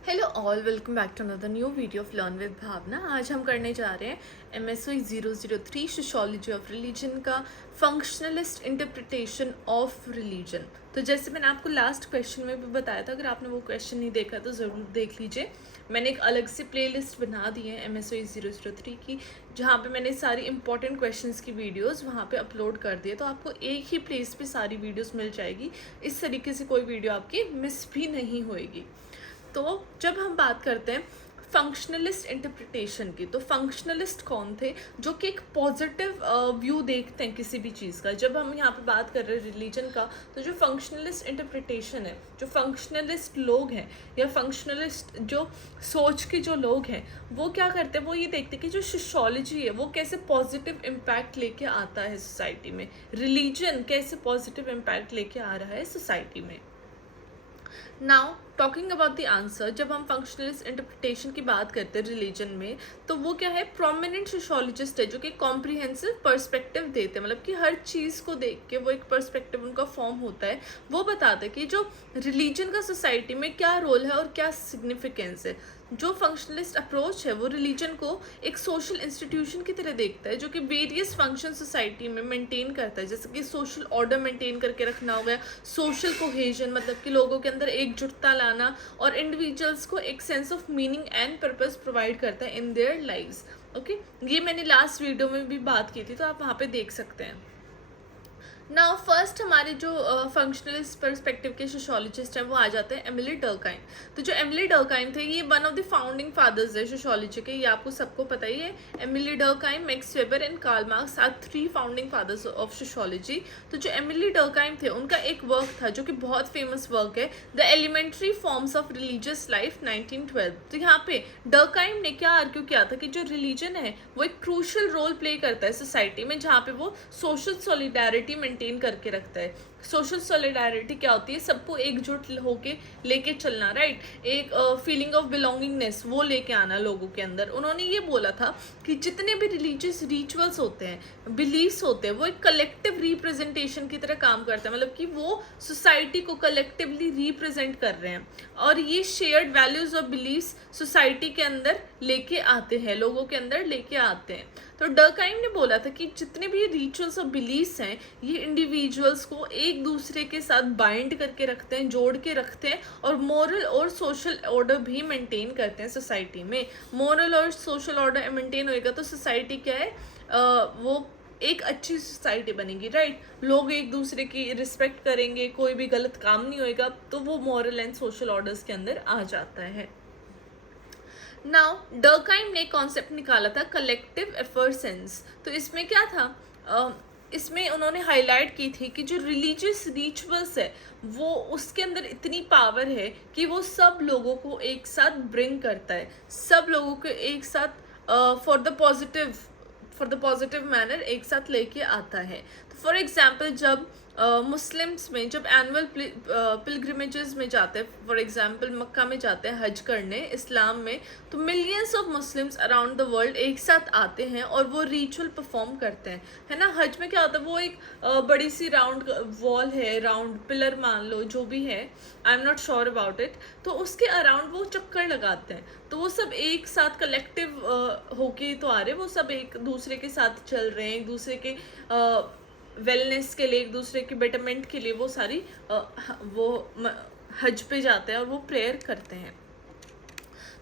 Hello all, welcome back to another new video of learn with Bhavna. आज हम करने जा रहे हैं MSOE 003 सोशियोलॉजी ऑफ रिलीजन का फंक्शनलिस्ट इंटरप्रिटेशन ऑफ रिलीजन। तो जैसे मैंने आपको लास्ट क्वेश्चन में भी बताया था, अगर आपने वो क्वेश्चन नहीं देखा तो ज़रूर देख लीजिए। मैंने एक अलग से प्लेलिस्ट बना दी है MSOE 003 की, जहाँ पे मैंने सारी इंपॉर्टेंट क्वेश्चंस की वीडियोस वहाँ पे अपलोड कर दिए, तो आपको एक ही प्लेस पे सारी वीडियोस मिल जाएगी। इस तरीके से कोई वीडियो आपकी मिस भी नहीं होएगी। तो जब हम बात करते हैं फंक्शनलिस्ट इंटरप्रिटेशन की, तो फंक्शनलिस्ट कौन थे? जो कि एक पॉजिटिव व्यू देखते हैं किसी भी चीज़ का। जब हम यहाँ पे बात कर रहे हैं रिलीजन का, तो जो फंक्शनलिस्ट इंटरप्रिटेशन है, जो फंक्शनलिस्ट लोग हैं या फंक्शनलिस्ट जो सोच के जो लोग हैं, वो क्या करते हैं? वो ये देखते हैं कि जो सोशियोलॉजी है वो कैसे पॉजिटिव इम्पैक्ट लेके आता है सोसाइटी में, रिलीजन कैसे पॉजिटिव इम्पैक्ट लेके आ रहा है सोसाइटी में। Now talking about the answer, जब हम फंक्शनलिस्ट इंटरप्रिटेशन की बात करते हैं रिलीजन में, तो वो क्या है? प्रोमिनेंट सोशियोलॉजिस्ट है जो कि कॉम्प्रिहेंसिव पर्सपेक्टिव देते हैं, मतलब कि हर चीज़ को देख के वो एक पर्सपेक्टिव उनका फॉर्म होता है। वो बताते हैं कि जो रिलीजन का सोसाइटी में क्या रोल है और क्या सिग्निफिकेंस है। जो फंक्शनलिस्ट अप्रोच है वो रिलीजन को एक सोशल इंस्टीट्यूशन की तरह देखता है, जो कि वेरियस फंक्शन सोसाइटी में मेंटेन करता है, जैसे कि सोशल ऑर्डर मेंटेन करके रखना हो गया, सोशल कोहेजन मतलब कि लोगों के अंदर एकजुटता लाना, और इंडिविजुअल्स को एक sense of meaning and purpose provide करता है इन देयर लाइव्स। ओके, ये मैंने लास्ट वीडियो में भी बात की थी, तो आप वहाँ पे देख सकते हैं। नाउ फर्स्ट हमारे जो फंक्शनलिस्ट पर्सपेक्टिव के सोशियोलॉजिस्ट हैं वो आ जाते हैं एमिली डर्काइम। तो जो एमिली डर्काइम थे, ये one of the founding fathers है सोशियोलॉजी के, ये आपको सबको पता ही है। Emile Durkheim, Max Weber and Karl Marx are 3 founding fathers of sociology. तो जो एमिली डर्काइम थे, उनका एक वर्क था जो कि बहुत फेमस वर्क है, the elementary forms of religious life 1912। तो यहाँ पे डर्काइम ने क्या आर्ग्यू किया था कि जो रिलीजन है वो एक क्रूशल रोल प्ले करता है सोसाइटी में, जहाँ पे वो सोशल सॉलिडारिटी मेंटेन करके रखता है। सोशल सॉलिडारिटी क्या होती है? सबको एकजुट होके लेके चलना, राइट? एक फीलिंग ऑफ बिलोंगिंगनेस वो लेके आना लोगों के अंदर। उन्होंने ये बोला था कि जितने भी रिलीजियस रिचुअल्स होते हैं, बिलीफ्स होते हैं, वो एक कलेक्टिव रिप्रेजेंटेशन की तरह काम करते हैं, मतलब कि वो सोसाइटी को कलेक्टिवली रिप्रेजेंट कर रहे हैं, और ये शेयर्ड वैल्यूज और बिलीफ्स सोसाइटी के अंदर लेके आते हैं, लोगों के अंदर लेके आते हैं। तो डर्काइम ने बोला था कि जितने भी रिचुअल्स और बिलीफ्स हैं, ये इंडिविजुअल्स को एक दूसरे के साथ बाइंड करके रखते हैं, जोड़ के रखते हैं, और मोरल और सोशल ऑर्डर भी मेंटेन करते हैं सोसाइटी में। मोरल और सोशल ऑर्डर मेंटेन होएगा तो सोसाइटी क्या है? वो एक अच्छी सोसाइटी बनेगी, राइट? लोग एक दूसरे की रिस्पेक्ट करेंगे, कोई भी गलत काम नहीं होएगा, तो वो मॉरल एंड सोशल ऑर्डर्स के अंदर आ जाता है। नाउ डर्काइम ने कॉन्सेप्ट निकाला था कलेक्टिव एफर्सेंस। तो इसमें क्या था? इसमें उन्होंने हाईलाइट की थी कि जो रिलीजियस रिचुअल्स है वो उसके अंदर इतनी पावर है कि वो सब लोगों को एक साथ ब्रिंग करता है, सब लोगों को एक साथ फॉर द पॉजिटिव मैनर एक साथ लेके आता है। तो फॉर एग्जाम्पल जब मुस्लिम्स में जब एनुअल पिलग्रिमेजेस में जाते हैं, फॉर एग्जांपल मक्का में जाते हैं हज करने इस्लाम में, तो millions of Muslims around the world एक साथ आते हैं और वो रिचुअल परफॉर्म करते हैं, है ना? हज में क्या होता है? वो एक बड़ी सी राउंड वॉल है, राउंड पिलर मान लो, जो भी है, I am not sure about it. तो उसके अराउंड वो चक्कर लगाते हैं, तो वो सब एक साथ कलेक्टिव होके तो आ रहे हैं, वो सब एक दूसरे के साथ चल रहे हैं, एक दूसरे के वेलनेस के लिए, एक दूसरे के बेटरमेंट के लिए वो सारी हज पे जाते हैं और वो प्रेयर करते हैं।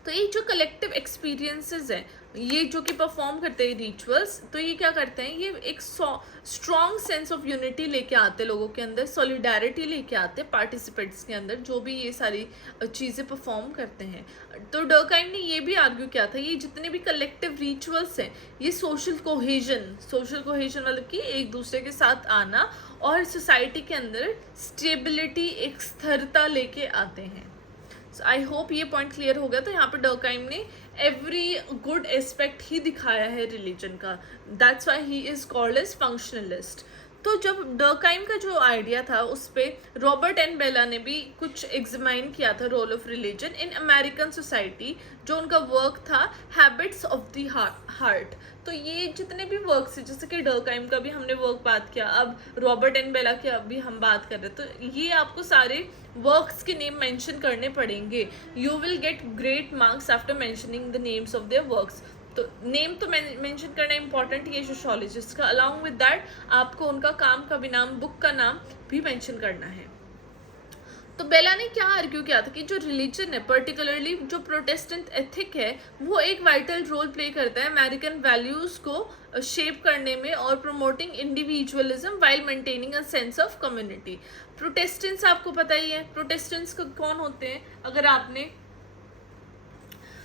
तो ये जो कलेक्टिव एक्सपीरियंसेस हैं, ये जो कि परफॉर्म करते हैं रिचुअल्स, तो ये क्या करते हैं? ये एक स्ट्रॉन्ग सेंस ऑफ यूनिटी लेके आते हैं लोगों के अंदर, सॉलिडारिटी लेके आते हैं पार्टिसिपेंट्स के अंदर, जो भी ये सारी चीज़ें परफॉर्म करते हैं। तो डर्काइम ने ये भी आर्ग्यू किया था, ये जितने भी कलेक्टिव रिचुअल्स हैं, ये सोशल कोहेजन मतलब कि एक दूसरे के साथ आना और सोसाइटी के अंदर स्टेबिलिटी, एक स्थिरता लेके आते हैं। आई होप ये पॉइंट क्लियर हो गया। तो यहाँ पे डर्काइम ने एवरी गुड एस्पेक्ट ही दिखाया है रिलीजन का, that's why he is called as functionalist. तो जब डर्काइम का जो आइडिया था उस पे रॉबर्ट एन बेला ने भी कुछ एग्जामाइन किया था role of religion in American society, जो उनका वर्क था हैबिट्स ऑफ द हार्ट। तो ये जितने भी वर्क्स है, जैसे कि डर्काइम का भी हमने वर्क बात किया, अब रॉबर्ट एन बेला की अभी हम बात कर रहे हैं, तो ये आपको सारे वर्क्स के नेम मेंशन करने पड़ेंगे। You will get great marks after mentioning the names of their works. तो नेम तो मेंशन करना इंपॉर्टेंट ही है सोशियोलॉजिस्ट का। अलॉन्ग विद दैट आपको उनका काम का भी नाम, बुक का नाम भी मेंशन करना है। तो बेला ने क्या आर्ग्यू किया था कि जो रिलीजन है, पर्टिकुलरली जो प्रोटेस्टेंट एथिक है, वो एक वाइटल रोल प्ले करता है अमेरिकन वैल्यूज को शेप करने में और promoting individualism while maintaining a sense of community. Protestants आपको पता ही है, प्रोटेस्टेंट्स कौन होते हैं? अगर आपने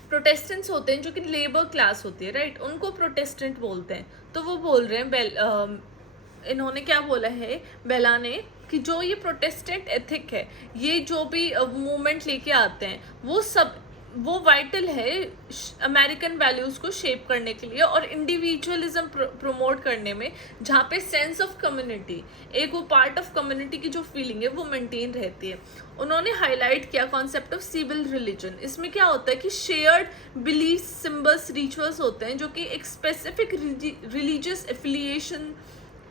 प्रोटेस्टेंट्स होते हैं जो कि लेबर क्लास होती है, राइट, उनको प्रोटेस्टेंट बोलते हैं। तो वो बोल रहे हैं इन्होंने क्या बोला है बेला ने कि जो ये प्रोटेस्टेंट एथिक है, ये जो भी मूवमेंट लेके आते हैं, वो वाइटल है अमेरिकन वैल्यूज को शेप करने के लिए और इंडिविजुअलिज्म प्रमोट करने में, जहाँ पे सेंस ऑफ कम्युनिटी, एक वो पार्ट ऑफ कम्युनिटी की जो फीलिंग है वो मेंटेन रहती है। उन्होंने हाईलाइट किया कॉन्सेप्ट ऑफ सिविल रिलीजन। इसमें क्या होता है कि शेयर्ड बिलीफ, सिंबल्स, रिचुअल्स होते हैं जो कि एक स्पेसिफिक रिलीजियस एफिलिएशन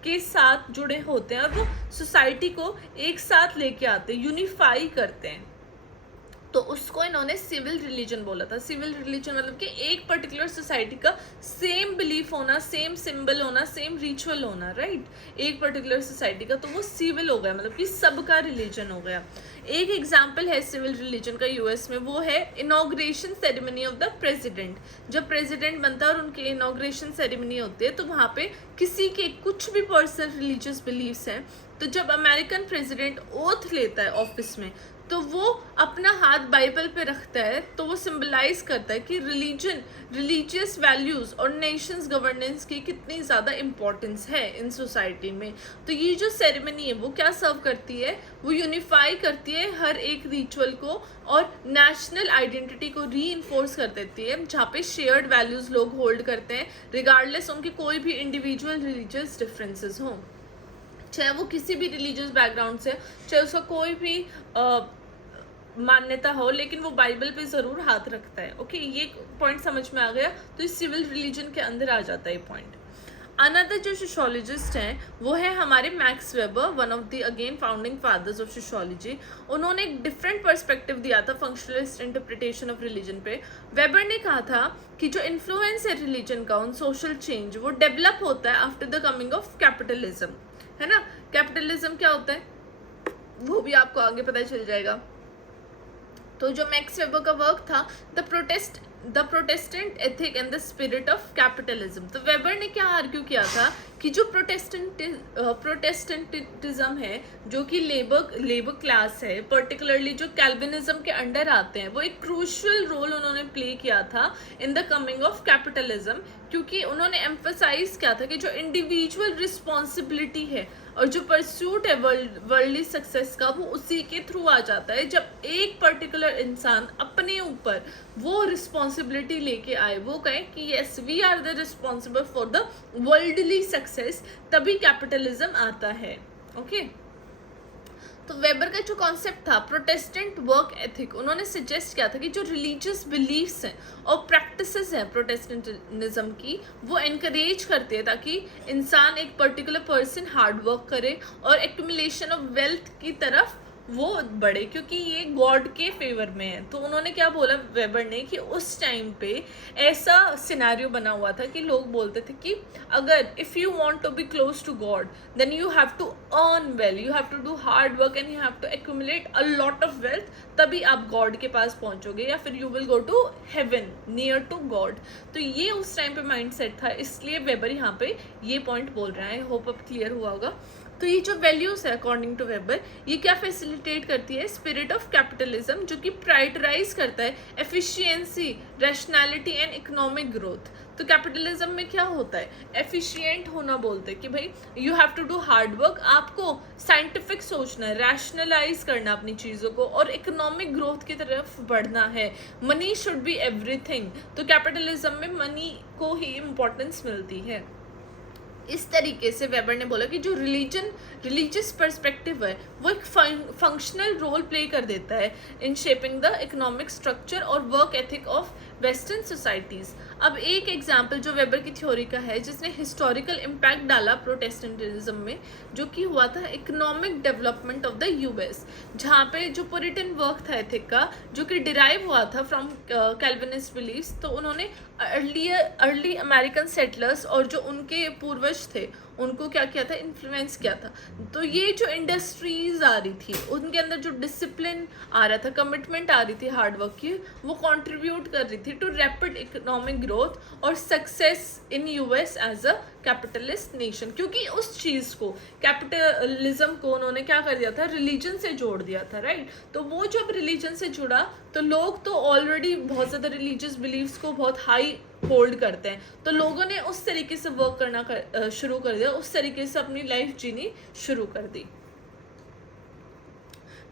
के साथ जुड़े होते हैं और वो सोसाइटी को एक साथ लेके आते हैं, यूनिफाई करते हैं। तो उसको इन्होंने सिविल रिलीजन बोला था। सिविल रिलीजन मतलब कि एक पर्टिकुलर सोसाइटी का सेम बिलीफ होना, सेम सिंबल होना, सेम रिचुअल होना, राइट, एक पर्टिकुलर सोसाइटी का, तो वो सिविल हो गया, मतलब कि सबका रिलीजन हो गया। एक एग्जाम्पल है सिविल रिलीजन का यूएस में, वो है inauguration ceremony of the president. जब प्रेसिडेंट बनता है और उनकी इनॉग्रेशन सेरेमनी होती है, तो वहाँ पे किसी के कुछ भी पर्सनल रिलीजियस बिलीव्स हैं, तो जब अमेरिकन प्रेसिडेंट ओथ लेता है ऑफिस में, तो वो अपना हाथ बाइबल पे रखता है, तो वो सिंबलाइज करता है कि रिलीजन, रिलीजियस वैल्यूज और नेशंस गवर्नेंस की कितनी ज़्यादा इम्पोर्टेंस है इन सोसाइटी में। तो ये जो सेरेमनी है वो क्या सर्व करती है? वो यूनिफाई करती है हर एक रिचुअल को और नेशनल आइडेंटिटी को री-इन्फोर्स कर देती है, जहाँ पे शेयर्ड वैल्यूज लोग होल्ड करते हैं, रिगार्डलेस उनके कोई भी इंडिविजुअल रिलीजियस डिफरेंसेस हों, चाहे वो किसी भी रिलीजियस बैकग्राउंड से, चाहे उसका कोई भी मान्यता हो, लेकिन वो बाइबल पे ज़रूर हाथ रखता है। ओके, ये पॉइंट समझ में आ गया। तो इस सिविल रिलीजन के अंदर आ जाता है ये पॉइंट। अनदर जो सोशियोलॉजिस्ट हैं वो है हमारे Max Weber, one of the again founding fathers of sociology. उन्होंने एक डिफरेंट पर्सपेक्टिव दिया था फंक्शनलिस्ट इंटरप्रिटेशन ऑफ रिलीजन पे। वेबर ने कहा था कि जो इन्फ्लुएंस है रिलीजन का ऑन सोशल चेंज, वो डेवलप होता है after the coming of capitalism, है ना। कैपिटलिज्म क्या होता है वो भी आपको आगे पता चल जाएगा। तो जो मैक्स वेबर का वर्क था the Protestant ethic and the spirit of capitalism, तो वेबर ने क्या आर्ग्यू किया था कि जो प्रोटेस्टेंटिज्म है, जो कि लेबर क्लास है, पर्टिकुलरली जो कैल्विनिज्म के अंडर आते हैं, वो एक क्रूशियल रोल उन्होंने प्ले किया था in the coming of capitalism, क्योंकि उन्होंने एम्फसाइज किया था कि जो इंडिविजुअल रिस्पॉन्सिबिलिटी है और जो परस्यूट है वर्ल्डली सक्सेस का, वो उसी के थ्रू आ जाता है। जब एक पर्टिकुलर इंसान अपने ऊपर वो रिस्पॉन्सिबिलिटी लेके आए, वो कहे कि yes we are the responsible for the worldly success, तभी कैपिटलिज्म आता है। ओके, तो वेबर का जो कॉन्सेप्ट था प्रोटेस्टेंट वर्क एथिक, उन्होंने सजेस्ट किया था कि जो रिलीजियस बिलीफ्स हैं और प्रैक्टिसेस हैं प्रोटेस्टेंटिज्म की, वो एनकरेज करते हैं ताकि इंसान, एक पर्टिकुलर पर्सन हार्ड वर्क करे और एक्यूमुलेशन ऑफ वेल्थ की तरफ वो बढ़े, क्योंकि ये गॉड के फेवर में है। तो उन्होंने क्या बोला वेबर ने कि उस टाइम पे ऐसा सिनेरियो बना हुआ था कि लोग बोलते थे कि अगर if you want to be close to God then you have to earn well, you have to do hard work and you have to accumulate a lot of wealth, तभी आप गॉड के पास पहुंचोगे या फिर you will go to heaven, near to God. तो ये उस टाइम पे माइंड सेट था, इसलिए वेबर यहाँ पे ये पॉइंट बोल रहा है। होप अब क्लियर हुआ होगा। तो ये जो वैल्यूज़ है अकॉर्डिंग टू वेबर, ये क्या फैसिलिटेट करती है? स्पिरिट ऑफ कैपिटलिज्म, जो कि प्रायोरिटाइज करता है efficiency, rationality and economic growth. तो कैपिटलिज्म में क्या होता है? एफिशिएंट होना बोलते हैं कि भाई you have to do hard work, आपको साइंटिफिक सोचना है, रैशनलाइज करना अपनी चीज़ों को और इकोनॉमिक ग्रोथ की तरफ बढ़ना है। Money should be everything. तो कैपिटलिज्म में मनी को ही इम्पोर्टेंस मिलती है। इस तरीके से वेबर ने बोला कि जो रिलीजियस पर्सपेक्टिव है वो एक फंक्शनल रोल प्ले कर देता है in shaping the economic structure और work ethic of western societies. अब एक एग्जाम्पल जो वेबर की थ्योरी का है जिसने हिस्टोरिकल इम्पैक्ट डाला प्रोटेस्टेंटिज्म में, जो कि हुआ था economic development of the US, जहाँ पे जो पुरिटन वर्क था एथिक का जो कि डिराइव हुआ था फ्रॉम कैल्विनिस्ट बिलीव्स, तो उन्होंने अर्ली अमेरिकन सेटलर्स और जो उनके पूर्वज थे उनको क्या किया था, इन्फ्लुएंस किया था। तो ये जो इंडस्ट्रीज आ रही थी उनके अंदर जो डिसिप्लिन आ रहा था, कमिटमेंट आ रही थी हार्डवर्क की, वो कंट्रीब्यूट कर रही थी टू रैपिड इकोनॉमिक ग्रोथ और success in US as a capitalist nation. क्योंकि उस चीज़ को, कैपिटलिज्म को उन्होंने क्या कर दिया था, रिलीजन से जोड़ दिया था, राइट। तो वो जब रिलीजन से जुड़ा तो लोग तो ऑलरेडी बहुत ज़्यादा रिलीजियस बिलीव्स को बहुत हाई होल्ड करते हैं, तो लोगों ने उस तरीके से वर्क करना शुरू कर दिया, उस तरीके से अपनी लाइफ जीनी शुरू कर दी।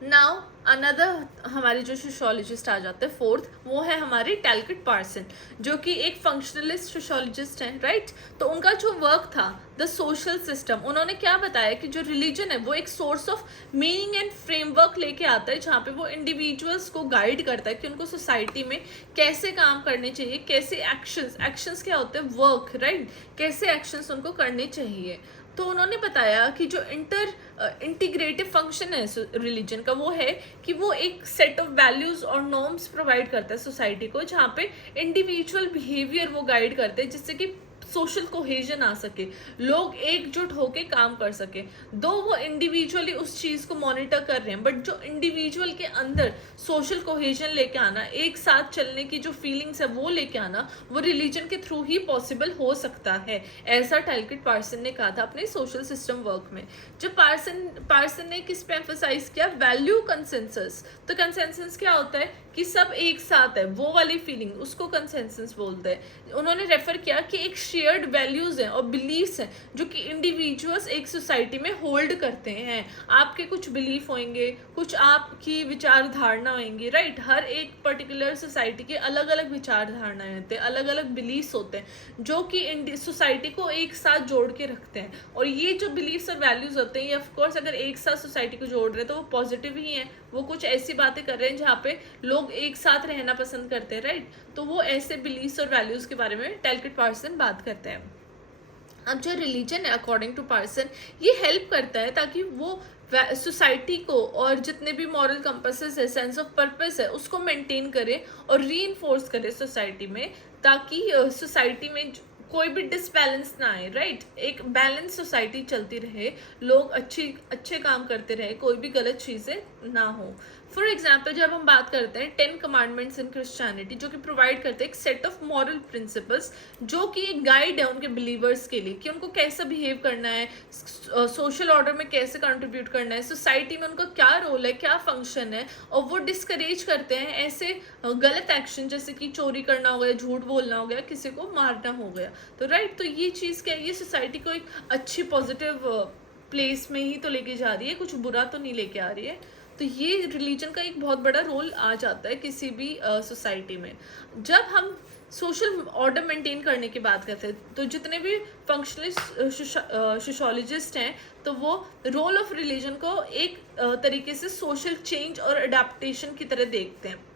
नाउ अनदर हमारे जो सोशोलॉजिस्ट आ जाते हैं फोर्थ, वो है हमारे टैलकेट पार्सन, जो कि एक फंक्शनलिस्ट सोशोलॉजिस्ट हैं, राइट। तो उनका जो वर्क था द सोशल सिस्टम, उन्होंने क्या बताया कि जो रिलीजन है वो एक source of meaning and framework लेके आता है, जहाँ पे वो इंडिविजुअल्स को गाइड करता है कि उनको सोसाइटी में कैसे काम करने चाहिए, कैसे एक्शंस क्या होते हैं, वर्क, राइट, कैसे एक्शंस उनको करने चाहिए। तो उन्होंने बताया कि जो इंटीग्रेटिव फंक्शन है रिलीजन का वो है कि वो एक सेट ऑफ वैल्यूज और नॉर्म्स प्रोवाइड करता है सोसाइटी को, जहाँ पे इंडिविजुअल बिहेवियर वो गाइड करते हैं जिससे कि सोशल कोहेजन आ सके, लोग एकजुट होके काम कर सके। दो वो इंडिविजुअली उस चीज़ को मॉनिटर कर रहे हैं, बट जो इंडिविजुअल के अंदर सोशल कोहेजन लेके आना, एक साथ चलने की जो फीलिंग्स है वो लेके आना, वो रिलीजन के थ्रू ही पॉसिबल हो सकता है, ऐसा टैलकेट पार्सन ने कहा था अपने सोशल सिस्टम वर्क में। जब पार्सन ने किस पे एम्फसाइज किया, वैल्यू कंसेंसस। तो कंसेंसस क्या होता है कि सब एक साथ है, वो वाली फीलिंग, उसको कंसेंसस बोलते हैं। उन्होंने रेफर किया कि एक शेयर्ड वैल्यूज हैं और बिलीव्स हैं जो कि इंडिविजुअल्स एक सोसाइटी में होल्ड करते हैं। आपके कुछ बिलीफ होंगे, कुछ आपकी विचारधारणा होंगी, राइट। हर एक पर्टिकुलर सोसाइटी के अलग अलग विचारधारणाएं होते हैं, अलग अलग बिलीव्स होते हैं जो कि सोसाइटी को एक साथ जोड़ के रखते हैं। और ये जो बिलीव्स और वैल्यूज होते हैं ये ऑफकोर्स अगर एक साथ सोसाइटी को जोड़ रहे हैं तो वो पॉजिटिव ही हैं, वो कुछ ऐसी बातें कर रहे हैं जहाँ पे लोग एक साथ रहना पसंद करते हैं, राइट। तो वो ऐसे बिलीव्स और वैल्यूज के बारे में टैलकेट पार्सन बात करते हैं। अब जो रिलीजन है अकॉर्डिंग टू पार्सन ये हेल्प करता है ताकि वो सोसाइटी को और जितने भी मॉरल कंपसेस है, सेंस ऑफ पर्पस है, उसको मेंटेन करे और रीइंफोर्स करे सोसाइटी में, ताकि सोसाइटी में कोई भी डिसबैलेंस ना आए, राइट। एक बैलेंस सोसाइटी चलती रहे, लोग अच्छे काम करते रहे, कोई भी गलत चीज़ें ना हो। फॉर एग्जाम्पल जब हम बात करते हैं 10 कमांडमेंट्स इन क्रिश्चियनिटी, जो कि प्रोवाइड करते हैं एक सेट ऑफ मॉरल प्रिंसिपल्स जो कि एक गाइड है उनके बिलीवर्स के लिए कि उनको कैसा बिहेव करना है, सोशल ऑर्डर में कैसे कंट्रीब्यूट करना है, सोसाइटी में उनका क्या रोल है, क्या फंक्शन है। और वो डिस्करेज करते हैं ऐसे गलत एक्शन जैसे कि चोरी करना हो गया, झूठ बोलना हो गया, किसी को मारना हो गया। तो राइट, तो ये चीज़ क्या है, ये सोसाइटी को एक अच्छी पॉजिटिव प्लेस में ही तो लेके जा रही है, कुछ बुरा तो नहीं लेके आ रही है। तो ये रिलीजन का एक बहुत बड़ा रोल आ जाता है किसी भी सोसाइटी में। जब हम सोशल ऑर्डर मेंटेन करने की बात करते हैं तो जितने भी फंक्शनलिस्ट सोशोलॉजिस्ट हैं तो वो रोल ऑफ रिलीजन को एक तरीके से सोशल चेंज और अडेप्टेशन की तरह देखते हैं।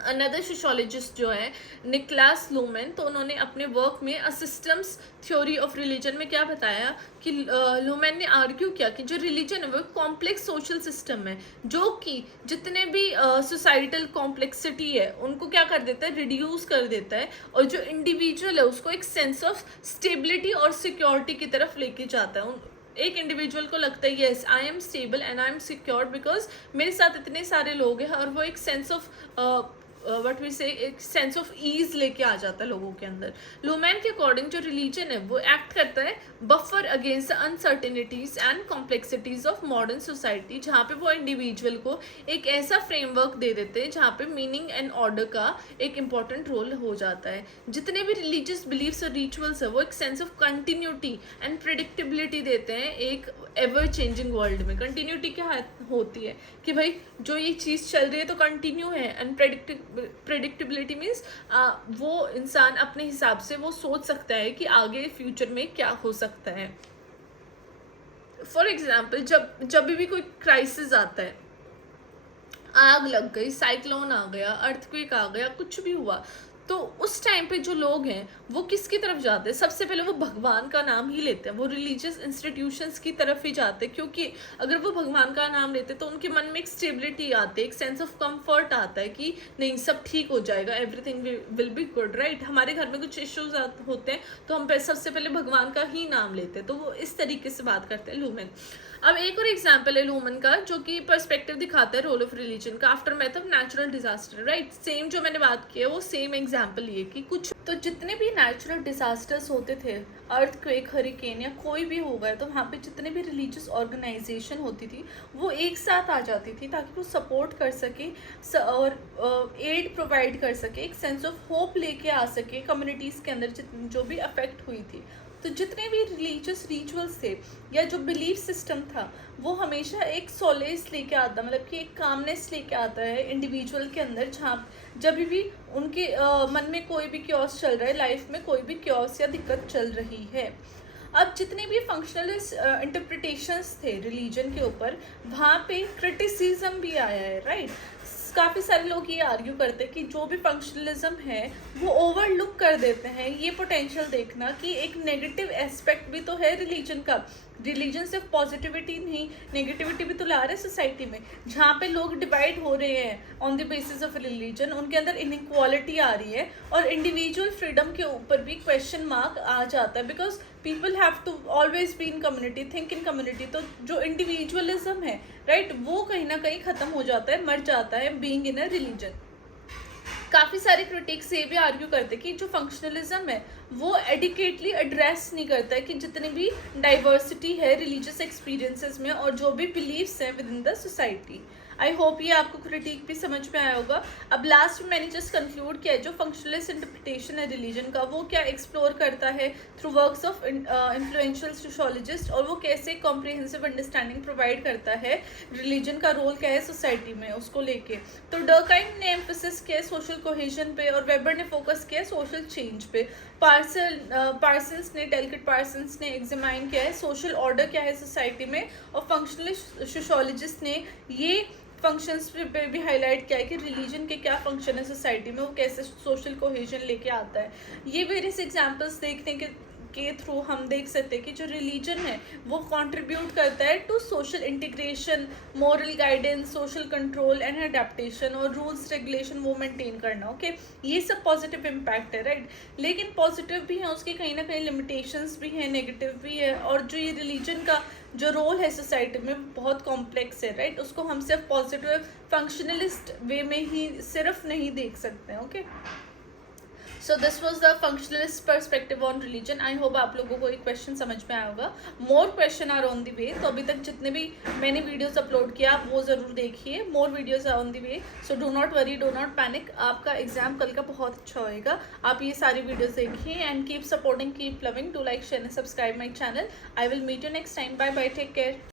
अनदर सोशोलॉजिस्ट जो है निकोलस लूमेन, तो उन्होंने अपने वर्क में अ सिस्टम्स थ्योरी ऑफ रिलीजन में क्या बताया कि लूमेन ने आर्ग्यू किया कि जो रिलीजन है वो कॉम्प्लेक्स सोशल सिस्टम है जो कि जितने भी सोसाइटल कॉम्प्लेक्सिटी है उनको क्या कर देता है, रिड्यूस कर देता है, और जो इंडिविजुअल है उसको एक सेंस ऑफ स्टेबिलिटी और सिक्योरिटी की तरफ लेके जाता है। एक इंडिविजुअल को लगता है yes I am stable and I am secure because मेरे साथ इतने सारे लोग हैं, और वो एक सेंस ऑफ व्हाट वी से एक सेंस ऑफ ईज लेके आ जाता है लोगों के अंदर। लूमेन के अकॉर्डिंग जो रिलीजन है वो एक्ट करता है buffer against the uncertainties and complexities of modern society, जहाँ पे वो इंडिविजुअल को एक ऐसा फ्रेमवर्क दे देते हैं जहाँ पे मीनिंग एंड ऑर्डर का एक इम्पॉर्टेंट रोल हो जाता है। जितने भी रिलीजियस बिलीव्स और रिचुअल्स है वो एक sense of continuity and predictability देते हैं एक एवर चेंजिंग वर्ल्ड में कंटिन्यूटी क्या होती है कि भाई जो ये चीज़ चल रही है तो कंटिन्यू है। अनप्रेडिक्टेबिलिटी मीन्स वो इंसान अपने हिसाब से वो सोच सकता है कि आगे फ्यूचर में क्या हो सकता है। फॉर एग्जाम्पल जब भी कोई क्राइसिस आता है, आग लग गई, साइक्लोन आ गया, अर्थक्वेक आ गया, कुछ भी हुआ, तो उस टाइम पे जो लोग हैं वो किसकी तरफ जाते हैं? सबसे पहले वो भगवान का नाम ही लेते हैं, वो रिलीजियस इंस्टीट्यूशंस की तरफ ही जाते हैं, क्योंकि अगर वो भगवान का नाम लेते तो उनके मन में एक स्टेबिलिटी आती है, एक सेंस ऑफ कंफर्ट आता है कि नहीं सब ठीक हो जाएगा, everything will be good, right. हमारे घर में कुछ इश्यूज होते हैं तो हम सबसे पहले भगवान का ही नाम लेते हैं, तो वो इस तरीके से बात करते हैं लूमेन। अब एक और एग्जाम्पल है लूमन का जो कि पर्सपेक्टिव दिखाता है रोल ऑफ रिलीजन का after math of natural disaster, right. Same जो मैंने बात की है वो सेम एग्जाम्पल ये कि कुछ तो जितने भी नेचुरल डिजास्टर्स होते थे, अर्थक्वेक, हरिकेन या कोई भी हो गया, तो वहाँ पे जितने भी रिलीजियस ऑर्गेनाइजेशन होती थी वो एक साथ आ जाती थी ताकि वो सपोर्ट कर सके और एड प्रोवाइड कर सके, एक सेंस ऑफ होप लेके आ सके कम्युनिटीज़ के अंदर जो भी अफेक्ट हुई थी। तो जितने भी रिलीजियस रिचुअल्स थे या जो बिलीफ सिस्टम था वो हमेशा एक सोलेस लेके आता, मतलब कि एक कामनेस लेके आता है इंडिविजुअल के अंदर, जहाँ जब भी उनके मन में कोई भी क्योस चल रहा है, लाइफ में कोई भी क्योस या दिक्कत चल रही है। अब जितने भी फंक्शनलिस्ट इंटरप्रिटेशंस थे रिलीजन के ऊपर, वहाँ पे क्रिटिसिज्म भी आया है, राइट। काफ़ी सारे लोग ये आर्ग्यू करते हैं कि जो भी फंक्शनलिज्म है वो ओवरलुक कर देते हैं ये पोटेंशियल देखना कि एक नेगेटिव एस्पेक्ट भी तो है रिलीजन का। रिलीजन सिर्फ पॉजिटिविटी नहीं, नेगेटिविटी भी तो ला रहे हैं सोसाइटी में, जहाँ पे लोग डिवाइड हो रहे हैं on the basis of religion, उनके अंदर इनइक्वालिटी आ रही है और इंडिविजुअल फ्रीडम के ऊपर भी क्वेश्चन मार्क आ जाता है, because people have to always be in community, think in community. तो जो इंडिविजुअलिज्म है, राइट, वो कहीं ना कहीं ख़त्म हो जाता है, मर जाता है बीइंग इन अ रिलीजन। काफ़ी सारे क्रिटिक्स ये भी आर्ग्यू करते हैं कि जो फंक्शनलिज्म है वो एडिकेटली एड्रेस नहीं करता है कि जितनी भी डाइवर्सिटी है रिलीजियस एक्सपीरियंसेस में और जो भी बिलीव्स हैं with in the society. I hope ये आपको क्रिटिक भी समझ में आया होगा। अब लास्ट में मैंने जस्ट कंक्लूड किया है जो फंक्शनलिस्ट इंटरप्रिटेशन है रिलीजन का, वो क्या एक्सप्लोर करता है through works of influential sociologist, और वो कैसे कॉम्प्रिहेंसिव अंडरस्टैंडिंग प्रोवाइड करता है रिलीजन का रोल क्या है सोसाइटी में उसको लेके। तो डर्काइम ने एम्फेसिस किया है सोशल कोहेजन पे और वेबर ने फोकस किया है सोशल चेंज पे। पार्सन्स ने, डेलकिट पार्सन्स ने एग्जामाइन किया है सोशल ऑर्डर क्या है सोसाइटी में, और फंक्शनलिस्ट सोशियोलॉजिस्ट ने ये फंक्शंस पे भी हाईलाइट किया है कि रिलीजन के क्या फंक्शन है सोसाइटी में, वो कैसे सोशल कोहेजन लेके आता है। ये वेरियस एग्जांपल्स देखने के थ्रू हम देख सकते हैं कि जो रिलीजन है वो कंट्रीब्यूट करता है to social integration, moral guidance, social control and adaptation, और रूल्स रेगुलेशन वो मेंटेन करना। ओके, ये सब पॉजिटिव इम्पैक्ट है, राइट। लेकिन पॉजिटिव भी है उसके कहीं ना कहीं लिमिटेशंस भी हैं, नेगेटिव भी है, और जो ये रिलीजन का जो रोल है सोसाइटी में बहुत कॉम्प्लेक्स है, राइट। उसको हम सिर्फ पॉजिटिव फंक्शनलिस्ट वे में ही सिर्फ नहीं देख सकते हैं। Okay, so this was the functionalist perspective on religion. I hope आप लोगों को एक क्वेश्चन समझ में आया होगा। More question are on the way, तो अभी तक जितने भी मैंने वीडियोस अपलोड किया आप वो ज़रूर देखिए। More videos are on the way, so do not worry, do not panic. आपका एग्जाम कल का बहुत अच्छा होएगा। आप ये सारी वीडियोस देखिए and keep supporting, keep loving, do like, share and subscribe my channel. I will meet you next time. Bye bye, take care.